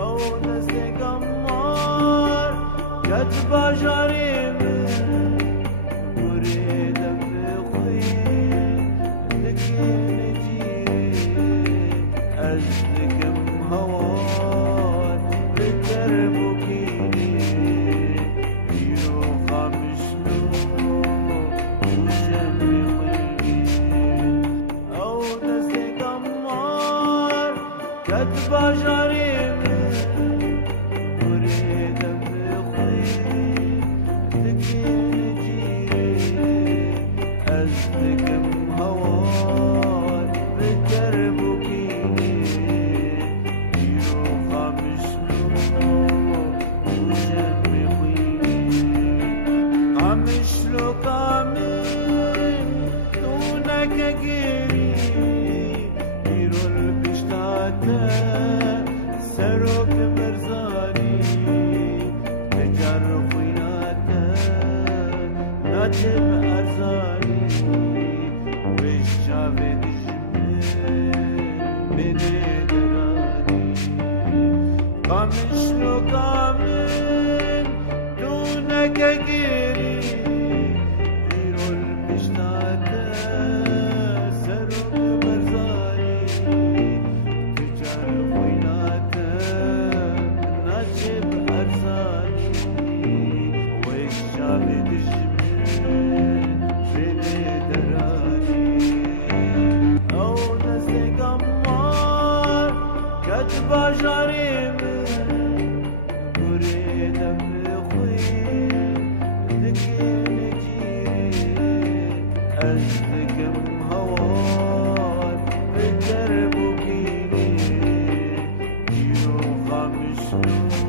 او دست گمار کت باجاریم گوری دفع خوی دکین جیری از دکم هوار بتر بکینی بیرو خامشنو وشم بخوی او دست گمار کت باجاریم گوری دفع خوی دکین جیری از دکم هوار بتر بکینی بیرو خامشنو وشم بخوی خامشلو کامل دونک گیری بیرو البشتاته سروک مرزانی بجر خویناته نجم ارزانی وشاب دشمن بده درانی قامشلو کامل دونک گیری بیرو البشتاته سروک مرزانی بجر خویناته نجم ارزانی وشاب دشمن بده درانی او دست گمار کت باجاریم گوری دفع خوی دکین جیری از دکم هوار بتر بکینی بیرو خامشنو